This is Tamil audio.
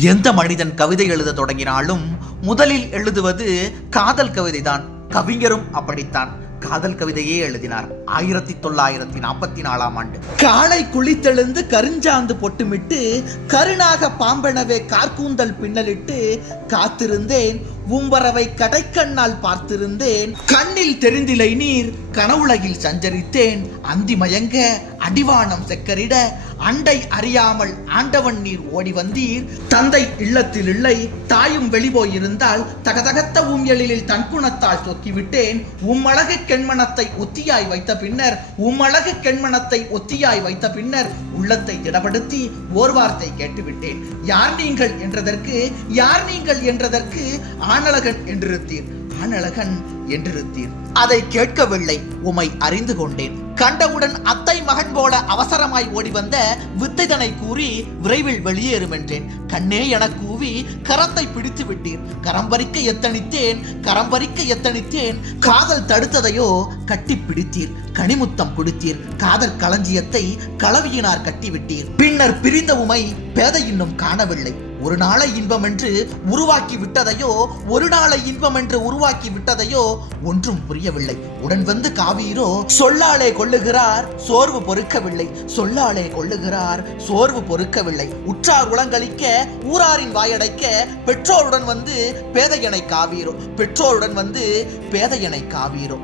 எந்த மனிதன் கவிதை எழுத தொடங்கினாலும் முதலில் எழுதுவது காதல் கவிதைதான். கவிஞரும் அப்படித்தான். காதல் கவிதையே எழுதினார். ஆயிரத்தி தொள்ளாயிரத்தி நாற்பத்தி நாலாம் ஆண்டு. காலை குளித்தெழுந்து கருஞ்சாந்து பொட்டுமிட்டு கருணாக பாம்பெனவே கார்கூந்தல் பின்னலிட்டு காத்திருந்தேன். உம்பரவை கடைக்கண்ணால் பார்த்திருந்தேன். கண்ணில் தெரிந்திலை நீர் கனவுலகில் சஞ்சரித்தேன். அந்தி மயங்க அடிவானம் செக்கரிட அண்டை அறியாமல் ஆண்டவன் நீர் ஓடி வந்தீர். தந்தை இல்லத்தில் இல்லை தாயும் வெளிபோயிருந்தால் தகதகத்த உம்யலில் தன்குணத்தால் தொக்கிவிட்டேன். உம்மழகு கெண்மணத்தை ஒத்தியாய் வைத்த பின்னர் உம்மழகு கெண்மணத்தை ஒத்தியாய் வைத்த பின்னர் உள்ளத்தை திடப்படுத்தி ஓர் வார்த்தை கேட்டுவிட்டேன். யார் நீங்கள் என்றதற்கு யார் நீங்கள் என்றதற்கு ஆனழகன் என்றிருத்தீர் ஆனழகன் என்றிருத்தீர். அதை கேட்கவில்லை உமை அறிந்து கொண்டேன். கண்டவுடன் அத்தை மகன் போல அவசரமாய் ஓடி வந்த வித்தைதனை கூறி விரைவில் வெளியேறும் என்றேன் கண்ணே என கூவி கரத்தை பிடித்து விட்டீர். கரம் பறிக்க எத்தனித்தேன். கரம் பறிக்க எத்தனித்தேன். காதல் தடுத்ததையோ கட்டி பிடித்தீர். கனிமுத்தம் கொடுத்தீர். காதல் களஞ்சியத்தை களவியினார் கட்டிவிட்டீர். பின்னர் பிரிந்த உமை பேதை இன்னும் காணவில்லை. ஒரு நாளை இன்பம் என்று உருவாக்கி விட்டதையோ ஒரு நாளை இன்பம் என்று உருவாக்கி விட்டதையோ ஒன்றும் புரியவில்லை. உடன் வந்து காவீரோ சொல்லாலே கொள்ளுகிறார் சோர்வு பொறுக்கவில்லை. சொல்லாலே கொள்ளுகிறார் சோர்வு பொறுக்கவில்லை. உற்றார் உளங்களிக்க ஊராரின் வாயடைக்க பெற்றோருடன் வந்து பேதையனை காவீரோ. பெற்றோருடன் வந்து பேதையனை காவீரோ.